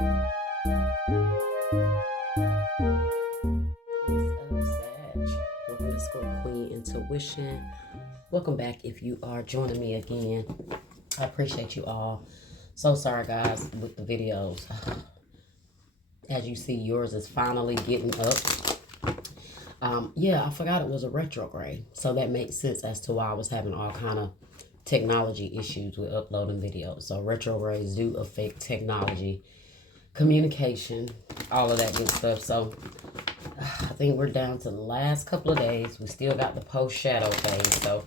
Welcome to Score Queen Intuition. Welcome back if you are joining me again. I appreciate you all. So sorry guys with the videos. As you see, yours is finally getting up. Yeah, I forgot it was a retrograde. So that makes sense as to why I was having all kind of technology issues with uploading videos. So retrogrades do affect technology, communication, all of that good stuff. So I think we're down to the last couple of days. We still got the post shadow phase, so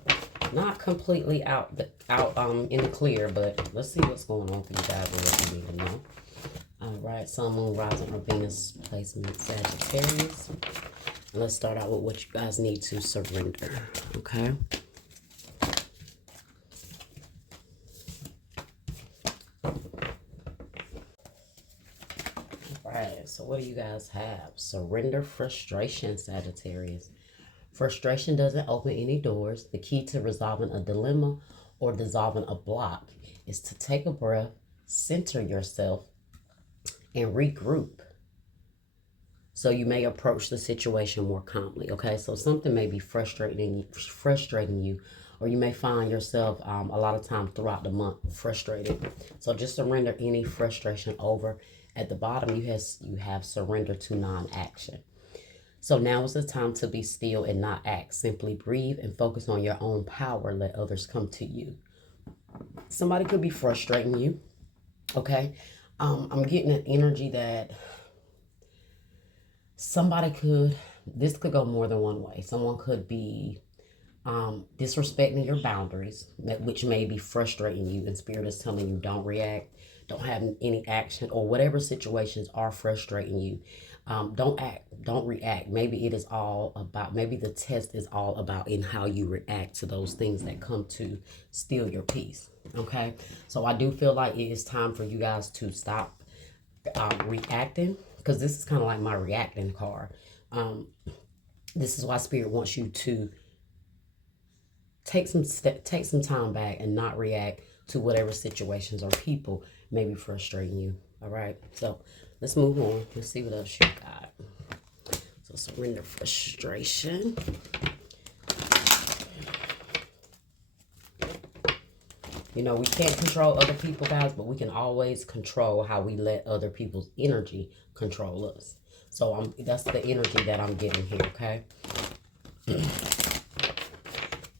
not completely out in the clear, but let's see what's going on for you guys and what you need to know. All right, Sun, Moon, Rising, or Venus placement, Sagittarius. And let's start out with what you guys need to surrender, okay? Alright, so what do you guys have? Surrender frustration, Sagittarius. Frustration doesn't open any doors. The key to resolving a dilemma or dissolving a block is to take a breath, center yourself, and regroup. So you may approach the situation more calmly, okay? So something may be frustrating you, or you may find yourself a lot of times throughout the month frustrated. So just surrender any frustration over. At the bottom, you have surrender to non-action. So now is the time to be still and not act. Simply breathe and focus on your own power. Let others come to you. Somebody could be frustrating you, okay? I'm getting an energy that this could go more than one way. Someone could be disrespecting your boundaries, which may be frustrating you, and Spirit is telling you don't react, don't have any action, or whatever situations are frustrating you. Don't act, don't react. Maybe it is all about, maybe the test is all about in how you react to those things that come to steal your peace, okay? So I do feel like it is time for you guys to stop reacting, because this is kind of like my reacting card. This is why Spirit wants you to take some time back and not react to whatever situations or people may be frustrating you. All right, so let's move on. Let's see what else you got. So surrender frustration. You know, we can't control other people, guys, but we can always control how we let other people's energy control us. So that's the energy that I'm getting here, okay?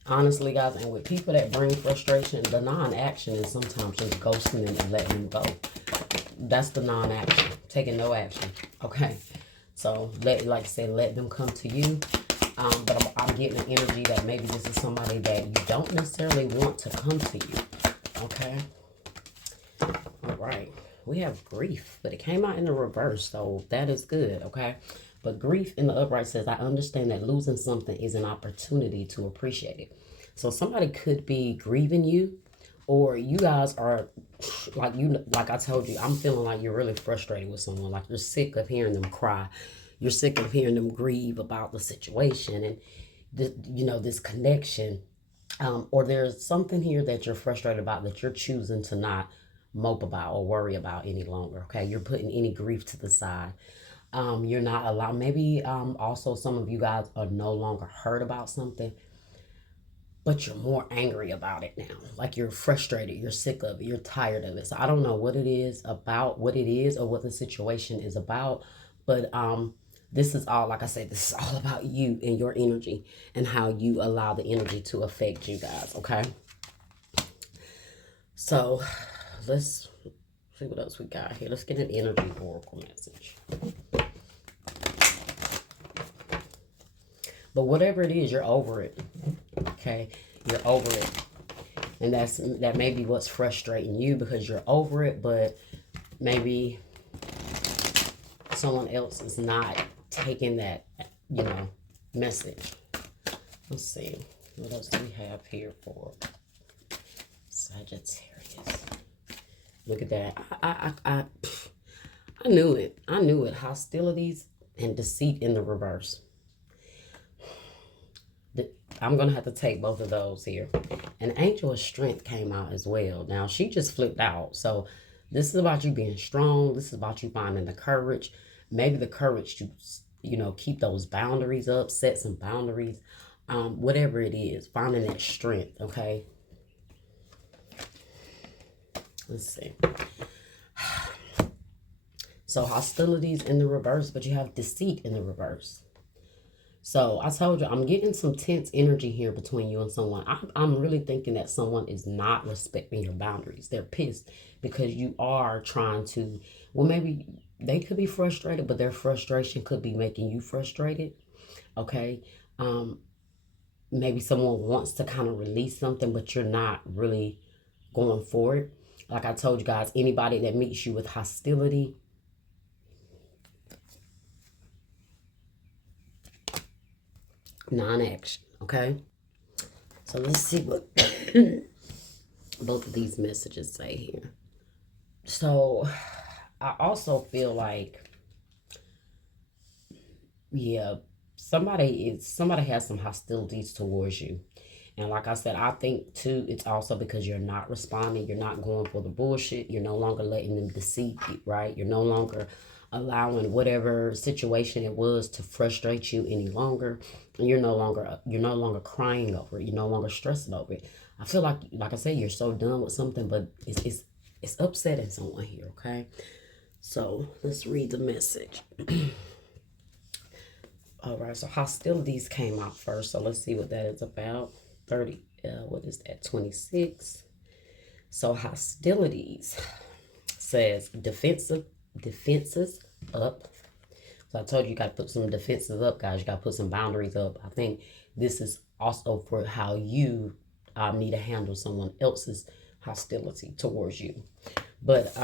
Honestly, guys, and with people that bring frustration, the non-action is sometimes just ghosting them and letting them go. That's the non-action, taking no action, okay? So, like I said, let them come to you. But I'm getting an energy that maybe this is somebody that you don't necessarily want to come to you, okay? All right. We have grief, but it came out in the reverse, so that is good, okay? But grief in the upright says, I understand that losing something is an opportunity to appreciate it. So somebody could be grieving you, or you guys are, like I told you, I'm feeling like you're really frustrated with someone. Like you're sick of hearing them cry. You're sick of hearing them grieve about the situation and, this connection. Or there's something here that you're frustrated about that you're choosing to not mope about or worry about any longer, okay? You're putting any grief to the side. You're not allowed, maybe also some of you guys are no longer hurt about something, but you're more angry about it now. Like you're frustrated, you're sick of it, you're tired of it. So I don't know what it is about, what it is or what the situation is about, but this is all, like I said, this is all about you and your energy and how you allow the energy to affect you guys, okay? So let's see what else we got here. Let's get an energy oracle message. But whatever it is, you're over it, okay? You're over it. And that may be what's frustrating you because you're over it, but maybe someone else is not taking that, message. Let's see. What else do we have here for Sagittarius? Look at that. I knew it. I knew it. Hostilities and deceit in the reverse. I'm going to have to take both of those here. An angel of strength came out as well. Now, she just flipped out. So, This is about you being strong. This is about you finding the courage. Maybe the courage to, keep those boundaries up, set some boundaries. Whatever it is, finding that strength, okay? Let's see. So hostilities in the reverse, but you have deceit in the reverse. So I told you, I'm getting some tense energy here between you and someone. I'm really thinking that someone is not respecting your boundaries. They're pissed because you are trying to, well, maybe they could be frustrated, but their frustration could be making you frustrated. Okay. Maybe someone wants to kind of release something, but you're not really going for it. Like I told you guys, anybody that meets you with hostility, non-action, okay? So let's see what both of these messages say here. So I also feel like, yeah, somebody has some hostilities towards you. And like I said, I think too, it's also because you're not responding. You're not going for the bullshit. You're no longer letting them deceive you, right? You're no longer allowing whatever situation it was to frustrate you any longer. And you're no longer crying over it. You're no longer stressing over it. I feel like I said, you're so done with something, but it's upsetting someone here, okay? So let's read the message. All right, so hostilities came out first. So let's see what that is about. 30, what is that? 26. So hostilities says defenses up. So I told you, you got to put some defenses up, guys. You got to put some boundaries up. I think this is also for how you need to handle someone else's hostility towards you. But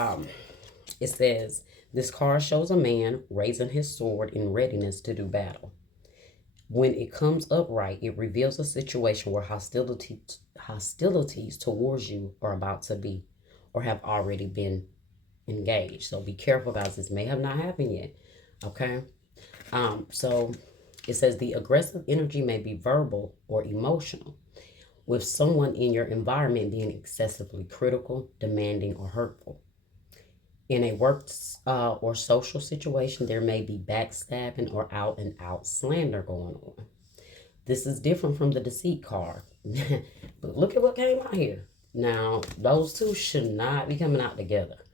it says, this card shows a man raising his sword in readiness to do battle. When it comes upright, it reveals a situation where hostilities towards you are about to be or have already been engaged. So be careful, guys. This may have not happened yet. Okay. So it says the aggressive energy may be verbal or emotional, with someone in your environment being excessively critical, demanding, or hurtful. In a work or social situation, there may be backstabbing or out and out slander going on. This is different from the deceit card. But look at what came out here. Now, those two should not be coming out together.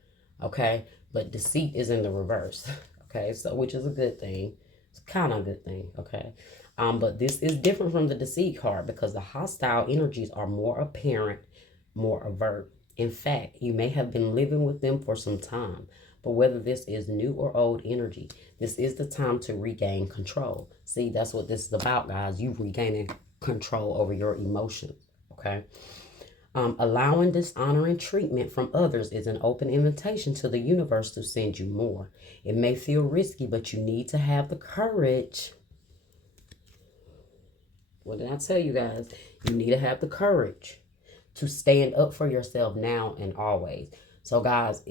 Okay? But deceit is in the reverse. Okay? So, which is a good thing. It's kind of a good thing. Okay? But this is different from the deceit card because the hostile energies are more apparent, more overt. In fact, you may have been living with them for some time, but whether this is new or old energy, this is the time to regain control. See, that's what this is about, guys. You regaining control over your emotions, okay? Allowing dishonoring treatment from others is an open invitation to the universe to send you more. It may feel risky, but you need to have the courage. What did I tell you, guys? You need to have the courage to stand up for yourself now and always. So, guys,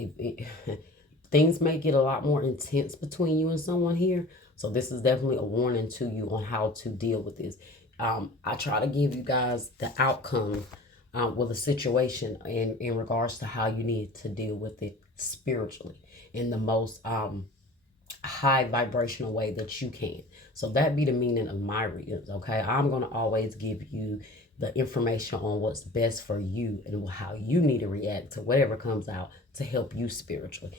things may get a lot more intense between you and someone here. So this is definitely a warning to you on how to deal with this. I try to give you guys the outcome with a situation in regards to how you need to deal with it spiritually in the most high vibrational way that you can. So that be the meaning of my readings, okay? I'm going to always give you the information on what's best for you and how you need to react to whatever comes out to help you spiritually.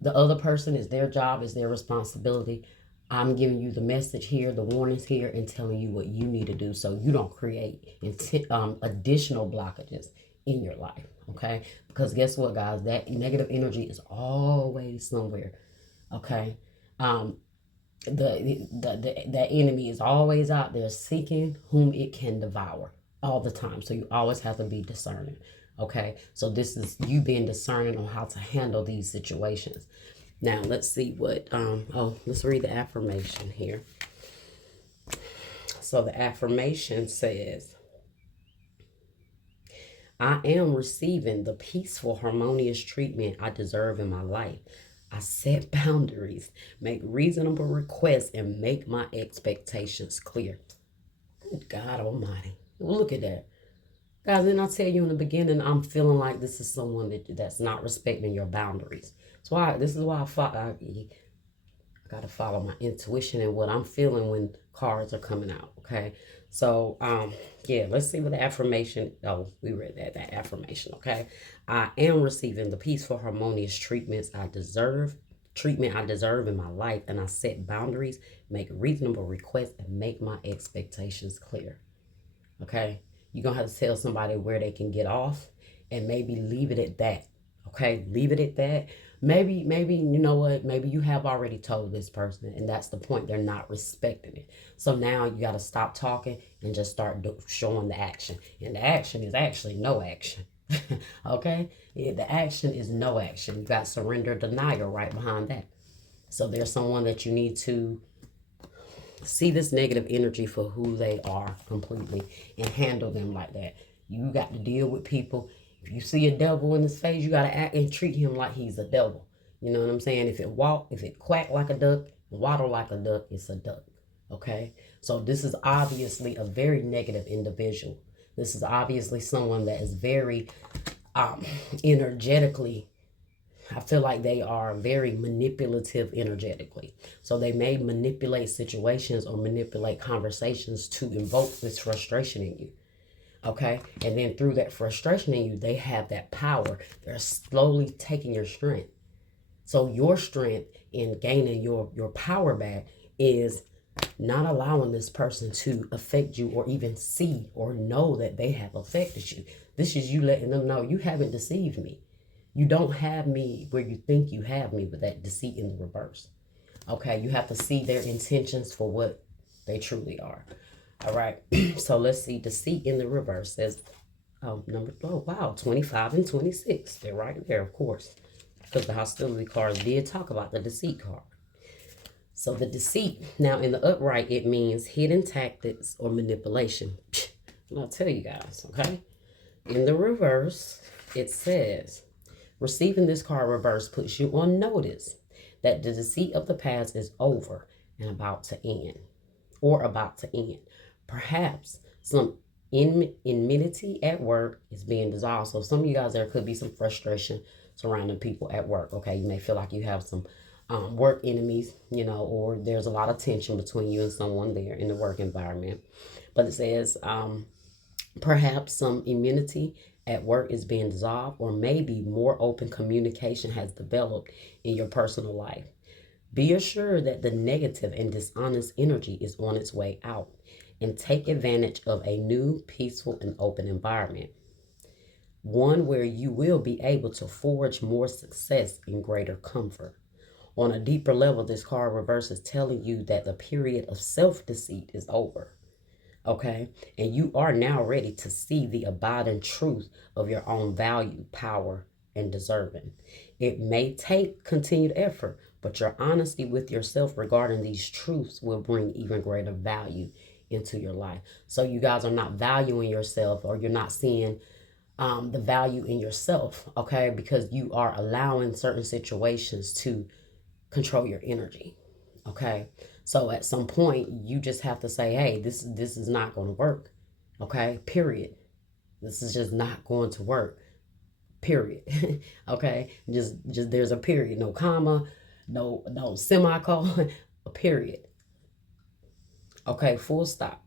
The other person is their job, is their responsibility. I'm giving you the message here, the warnings here, and telling you what you need to do so you don't create additional blockages in your life, okay? Because guess what, guys? That negative energy is always somewhere, okay? The enemy is always out there seeking whom it can devour all the time. So you always have to be discerning. Okay. So this is you being discerning on how to handle these situations. Now let's see what, let's read the affirmation here. So the affirmation says, I am receiving the peaceful, harmonious treatment I deserve in my life. I set boundaries, make reasonable requests, and make my expectations clear. God Almighty. Look at that. Guys, didn't I tell you in the beginning, I'm feeling like this is someone that's not respecting your boundaries. So this is why I got to follow my intuition and what I'm feeling when cards are coming out, okay? So, yeah, let's see what the affirmation, oh, we read that affirmation, okay? I am receiving the peaceful, harmonious treatment I deserve in my life, and I set boundaries, make reasonable requests, and make my expectations clear, okay? You're going to have to tell somebody where they can get off and maybe leave it at that, okay? Leave it at that. Maybe, you know what? Maybe you have already told this person, and that's the point. They're not respecting it. So now you got to stop talking and just start showing the action. And the action is actually no action. Okay? Yeah, the action is no action. You got surrender, denial right behind that. So there's someone that you need to see this negative energy for who they are completely and handle them like that. You got to deal with people. If you see a devil in his face, you got to act and treat him like he's a devil. You know what I'm saying? If it quack like a duck, waddle like a duck, it's a duck. Okay? So this is obviously a very negative individual. This is obviously someone that is very energetically, I feel like they are very manipulative energetically. So they may manipulate situations or manipulate conversations to invoke this frustration in you. Okay? And then through that frustration in you, they have that power. They're slowly taking your strength. So your strength in gaining your power back is not allowing this person to affect you or even see or know that they have affected you. This is you letting them know you haven't deceived me. You don't have me where you think you have me with that deceit in the reverse. Okay, you have to see their intentions for what they truly are. All right, so let's see. Deceit in the reverse says, oh, wow, 25 and 26. They're right there, of course, because the hostility cards did talk about the deceit card. So the deceit, now in the upright, it means hidden tactics or manipulation. I'll tell you guys, okay? In the reverse, it says, receiving this card reverse puts you on notice that the deceit of the past is over and about to end, or about to end. Perhaps some enmity at work is being dissolved. So some of you guys, there could be some frustration surrounding people at work. Okay, you may feel like you have some work enemies, you know, or there's a lot of tension between you and someone there in the work environment. But it says perhaps some immunity at work is being dissolved, or maybe more open communication has developed in your personal life. Be assured that the negative and dishonest energy is on its way out, and take advantage of a new, peaceful, and open environment. One where you will be able to forge more success and greater comfort. On a deeper level, this card reverse is telling you that the period of self-deceit is over. Okay? And you are now ready to see the abiding truth of your own value, power, and deserving. It may take continued effort, but your honesty with yourself regarding these truths will bring even greater value into your life. So you guys are not valuing yourself, or you're not seeing the value in yourself, okay? Because you are allowing certain situations to control your energy, okay? So at some point, you just have to say, hey, this is not going to work, okay? Period. This is just not going to work, period. Okay? Just there's a period, no comma, no semicolon, a period. Okay, full stop.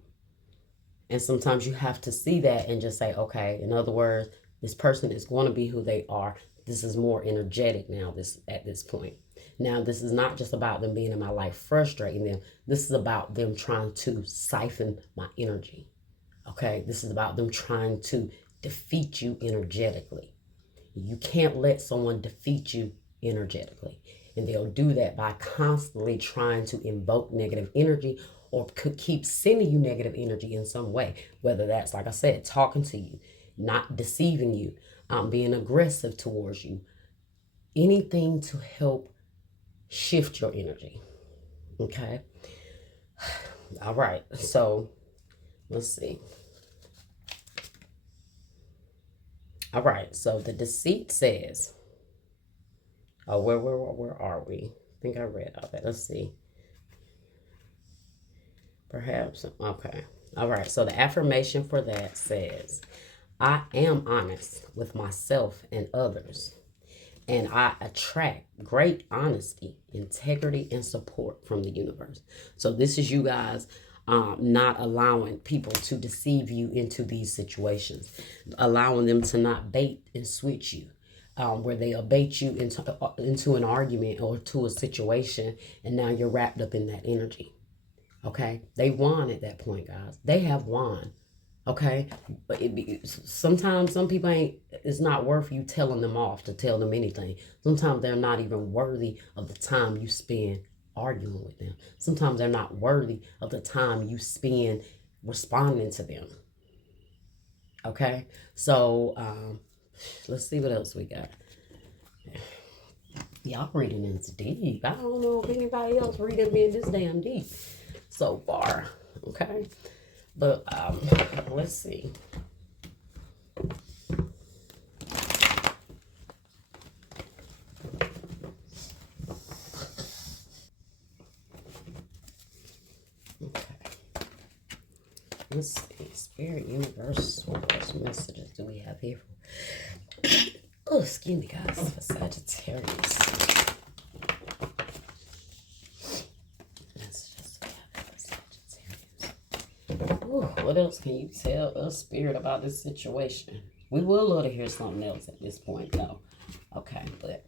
And sometimes you have to see that and just say, okay, in other words, this person is going to be who they are. This is more energetic now at this point. Now, this is not just about them being in my life frustrating them. This is about them trying to siphon my energy. Okay? This is about them trying to defeat you energetically. You can't let someone defeat you energetically. And they'll do that by constantly trying to invoke negative energy, or could keep sending you negative energy in some way. Whether that's, like I said, talking to you, not deceiving you, being aggressive towards you. Anything to help shift your energy. Okay? All right. So, let's see. All right. So, the deceit says, oh, where are we? I think I read all that. Let's see. Perhaps, okay. All right, so the affirmation for that says, I am honest with myself and others, and I attract great honesty, integrity, and support from the universe. So this is you guys not allowing people to deceive you into these situations, allowing them to not bait and switch you. Where they'll bait you into an argument or to a situation, and now you're wrapped up in that energy. Okay, they won at that point, guys. They have won. Okay, but sometimes some people ain't. It's not worth you telling them off to tell them anything. Sometimes they're not even worthy of the time you spend arguing with them. Sometimes they're not worthy of the time you spend responding to them. Okay, so let's see what else we got. Y'all reading is deep. I don't know if anybody else reading being this damn deep so far. Okay, but let's see. Okay, let's see. Spirit, universe, what messages do we have here? Oh, excuse me, guys, for Sagittarius. Ooh, what else can you tell us, Spirit, about this situation? We would love to hear something else at this point, though. Okay, but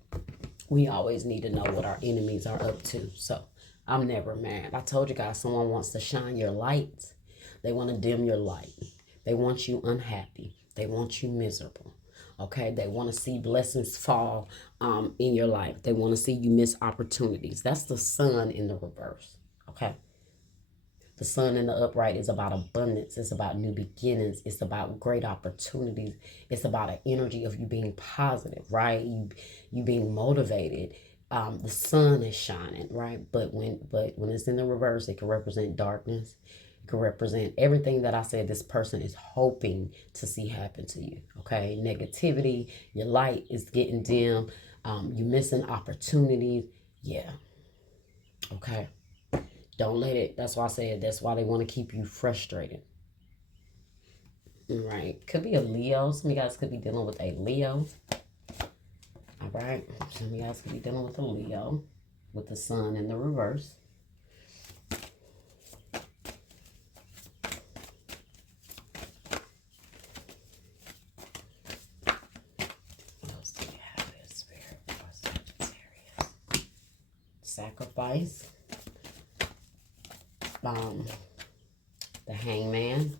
we always need to know what our enemies are up to. So I'm never mad. I told you guys, someone wants to shine your light. They want to dim your light. They want you unhappy. They want you miserable. Okay, they want to see blessings fall in your life. They want to see you miss opportunities. That's the sun in the reverse. Okay. The sun in the upright is about abundance. It's about new beginnings. It's about great opportunities. It's about an energy of you being positive, right? You being motivated. The sun is shining, right? But when it's in the reverse, it can represent darkness. It can represent everything that I said this person is hoping to see happen to you. Okay, negativity. Your light is getting dim. You're missing opportunities. Yeah. Okay. Don't let it. That's why I said that's why they want to keep you frustrated. Right. Could be a Leo. Some of you guys could be dealing with a Leo. All right. Some of you guys could be dealing with a Leo with the sun in the reverse. What else do we have here, Spirit, for Sagittarius? Sacrifice. The Hangman,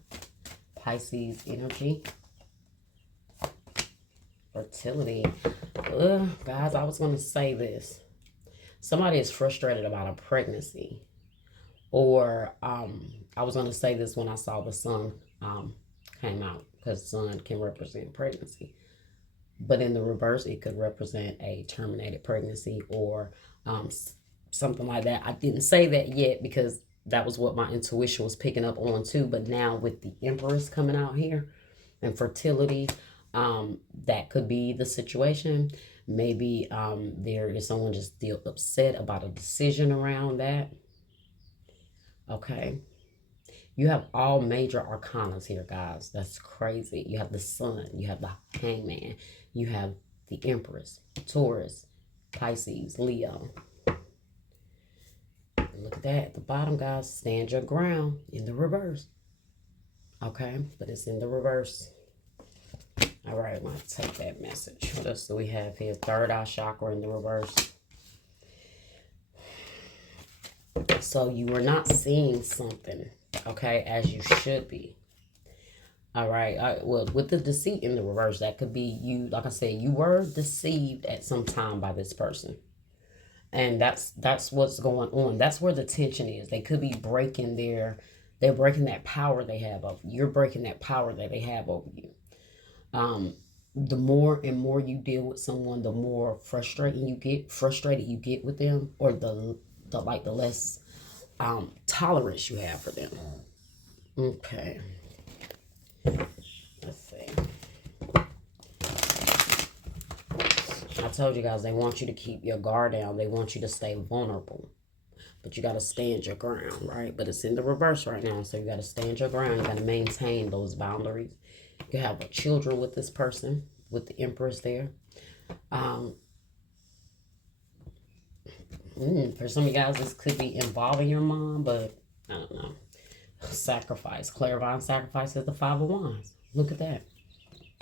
Pisces energy, fertility. Guys, I was going to say this. Somebody is frustrated about a pregnancy. Or I was going to say this when I saw the sun came out, because sun can represent pregnancy. But in the reverse, it could represent a terminated pregnancy or something like that. I didn't say that yet because that was what my intuition was picking up on too. But now with the Empress coming out here and fertility, that could be the situation. Maybe there is someone just still upset about a decision around that. Okay. You have all major arcanas here, guys. That's crazy. You have the sun. You have the Hangman. You have the Empress, Taurus, Pisces, Leo. Look at that at the bottom, guys. Stand your ground in the reverse. Okay, but it's in the reverse. All right, I'm going to take that message. What else do we have here? Third eye chakra in the reverse. So you are not seeing something, okay, as you should be. All right. Well, with the deceit in the reverse, that could be you. Like I said, you were deceived at some time by this person. And that's what's going on. That's where the tension is. They could be breaking they're breaking that power they have over you. You're breaking that power that they have over you. The more and more you deal with someone, the more frustrated you get with them, or the less tolerance you have for them. Okay. Let's see. I told you guys, they want you to keep your guard down. They want you to stay vulnerable. But you got to stand your ground, right? But it's in the reverse right now. So you got to stand your ground. You got to maintain those boundaries. You have children with this person, with the Empress there. For some of you guys, this could be involving your mom, but I don't know. Sacrifice. Clairvoyant sacrifice is the Five of Wands. Look at that.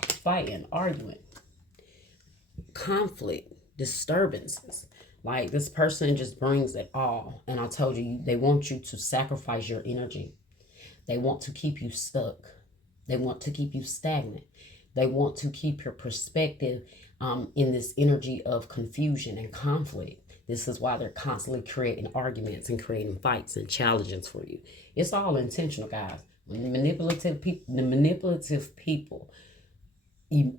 Fighting, arguing, conflict, disturbances. Like, this person just brings it all. And I told you, they want you to sacrifice your energy. They want to keep you stuck. They want to keep you stagnant. They want to keep your perspective in this energy of confusion and conflict. This is why they're constantly creating arguments and creating fights and challenges for you. It's all intentional, guys. When the manipulative people,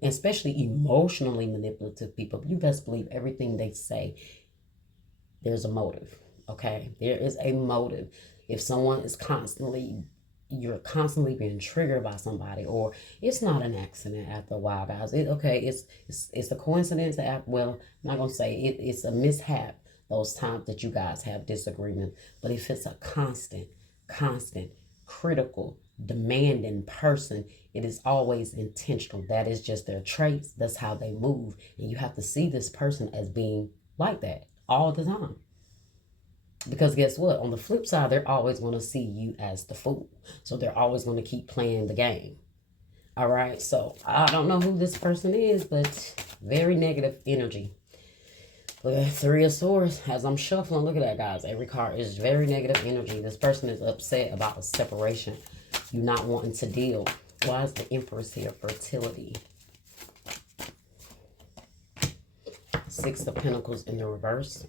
especially emotionally manipulative people, you best believe everything they say, there's a motive, okay? There is a motive. If someone is you're constantly being triggered by somebody, or it's not an accident after a while, guys. It's a coincidence. Well, I'm not going to say it's a mishap those times that you guys have disagreement. But if it's a constant, critical, demanding person, it is always intentional. That is just their traits. That's how they move. And you have to see this person as being like that all the time. Because guess what? On the flip side, they're always going to see you as the fool. So they're always going to keep playing the game. All right. So I don't know who this person is, but very negative energy. Look at Three of Swords. As I'm shuffling, look at that, guys. Every card is very negative energy. This person is upset about a separation. You not wanting to deal. Why is the Empress here? Fertility. Six of Pentacles in the reverse.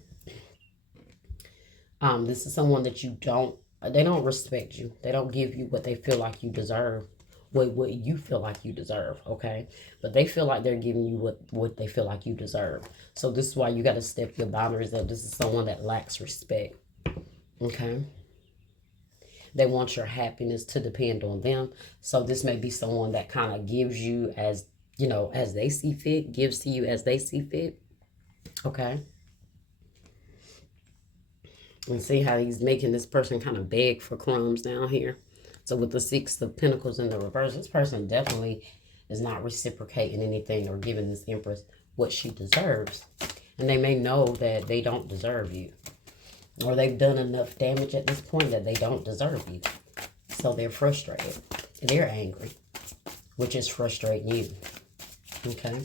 This is someone that they don't respect you. They don't give you what they feel like you deserve. What you feel like you deserve, okay? But they feel like they're giving you what they feel like you deserve. So this is why you got to step your boundaries up. This is someone that lacks respect, okay? They want your happiness to depend on them. So this may be someone that kind of gives you as they see fit, gives to you as they see fit, okay? And see how he's making this person kind of beg for crumbs down here. So with the Six of Pentacles in the reverse, this person definitely is not reciprocating anything or giving this Empress what she deserves. And they may know that they don't deserve you. Or they've done enough damage at this point that they don't deserve you. So they're frustrated. They're angry, which is frustrating you. Okay?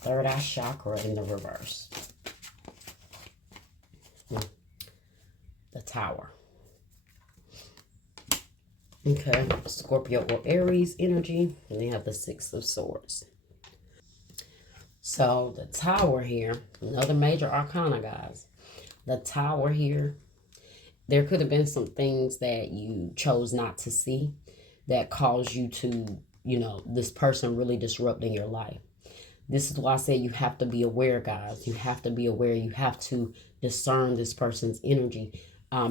Third eye chakra in the reverse. The Tower. Okay, Scorpio or Aries energy. And they have the Six of Swords. So the Tower here, another major arcana, guys. The Tower here, there could have been some things that you chose not to see that caused you to, this person really disrupting your life. This is why I say you have to be aware, guys. You have to be aware. You have to discern this person's energy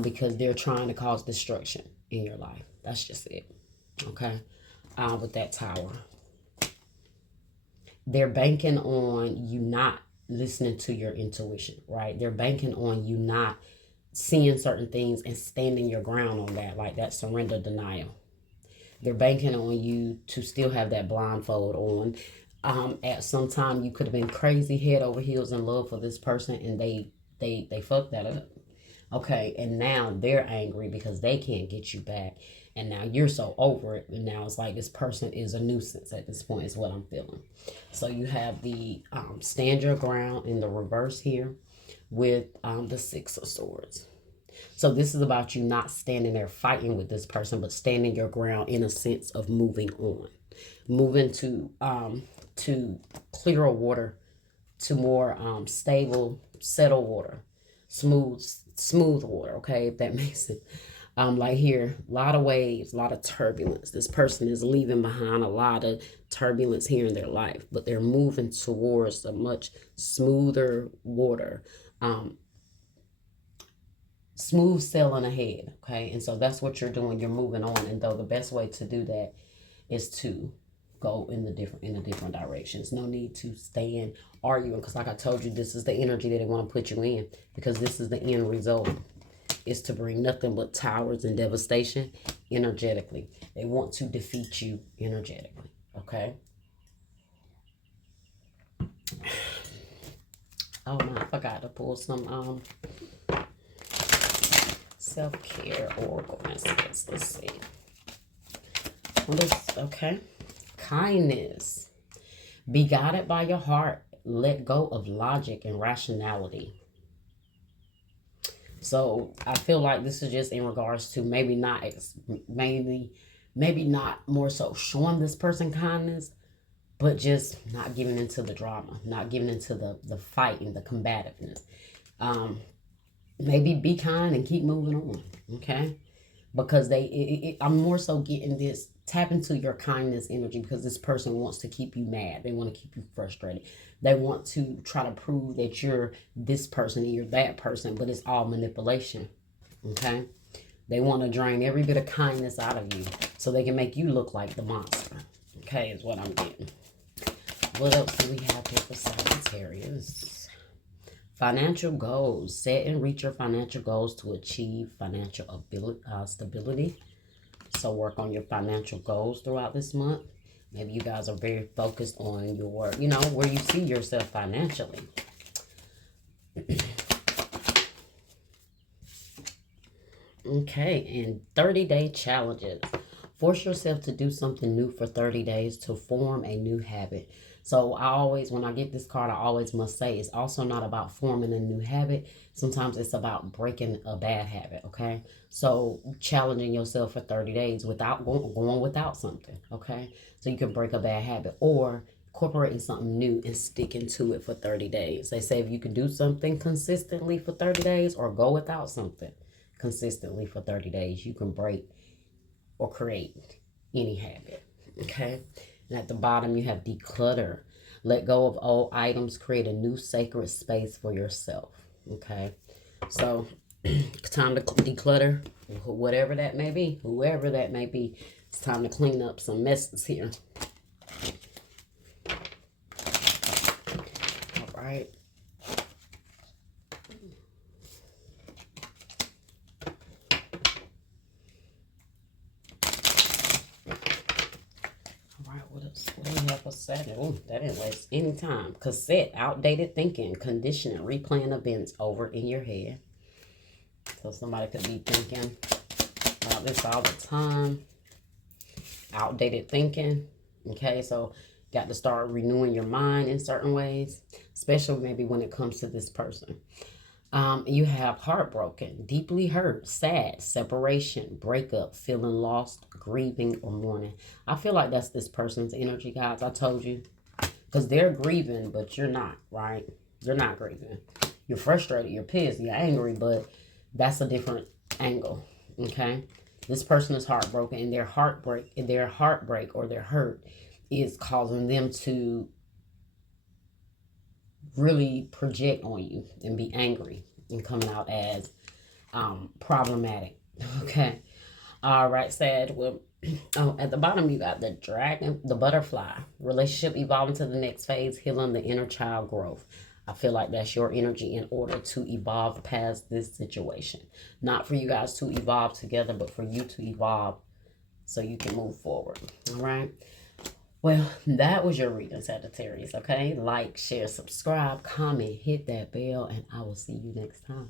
because they're trying to cause destruction in your life. That's just it. Okay? With that Tower. They're banking on you not listening to your intuition, right? They're banking on you not seeing certain things and standing your ground on that, like that surrender denial. They're banking on you to still have that blindfold on. At some time, you could have been crazy head over heels in love for this person, and they fucked that up. Okay, and now they're angry because they can't get you back. And now you're so over it. And now it's like this person is a nuisance at this point is what I'm feeling. So you have the stand your ground in the reverse here with the Six of Swords. So this is about you not standing there fighting with this person, but standing your ground in a sense of moving on. Moving to clearer water, to more stable, settled water. Smooth water, okay, if that makes sense. Like here, a lot of waves, a lot of turbulence. This person is leaving behind a lot of turbulence here in their life, but they're moving towards a much smoother water, smooth sailing ahead, okay? And so that's what you're doing. You're moving on, and though the best way to do that is to go in the different directions. No need to stand arguing, because like I told you, this is the energy that they want to put you in, because this is the end result. Is to bring nothing but towers and devastation energetically. They want to defeat you energetically. Okay. Oh no, I forgot to pull some self-care oracle messages. Let's see. What is okay? Kindness. Be guided by your heart. Let go of logic and rationality. So I feel like this is just in regards to maybe not more so showing this person kindness, but just not giving into the drama, not giving into the fighting, the combativeness. Maybe be kind and keep moving on, okay? Because I'm more so getting this, tap into your kindness energy, because this person wants to keep you mad. They want to keep you frustrated. They want to try to prove that you're this person and you're that person, but it's all manipulation, okay? They want to drain every bit of kindness out of you so they can make you look like the monster, okay, is what I'm getting. What else do we have here for Sagittarius? Financial goals. Set and reach your financial goals to achieve financial stability. So work on your financial goals throughout this month. Maybe you guys are very focused on your, where you see yourself financially. Okay, and 30-day challenges. Force yourself to do something new for 30 days to form a new habit. So when I get this card, I always must say it's also not about forming a new habit. Sometimes it's about breaking a bad habit, okay? So challenging yourself for 30 days without going without something, okay? So you can break a bad habit, or incorporating something new and sticking to it for 30 days. They say if you can do something consistently for 30 days or go without something consistently for 30 days, you can break or create any habit, okay? And at the bottom, you have declutter. Let go of old items. Create a new sacred space for yourself, okay? So, time to declutter, whatever that may be, whoever that may be. It's time to clean up some messes here. All right. What do we have for Saturday? Oh, that didn't waste any time. Cassette, outdated thinking, conditioning, replaying events over in your head. So somebody could be thinking about this all the time. Outdated thinking. Okay, so got to start renewing your mind in certain ways, especially maybe when it comes to this person. You have heartbroken, deeply hurt, sad, separation, breakup, feeling lost, grieving, or mourning. I feel like that's this person's energy, guys. I told you. Because they're grieving, but you're not, right? You're not grieving. You're frustrated, you're pissed, you're angry, but that's a different angle, okay? This person is heartbroken, and their heartbreak or their hurt is causing them to really project on you and be angry and coming out as problematic. Okay. All right, Sad. Well, at the bottom you got the dragon, the butterfly. Relationship evolving to the next phase, healing the inner child growth. I feel like that's your energy in order to evolve past this situation. Not for you guys to evolve together, but for you to evolve so you can move forward. All right. Well, that was your reading, Sagittarius, okay? Like, share, subscribe, comment, hit that bell, and I will see you next time.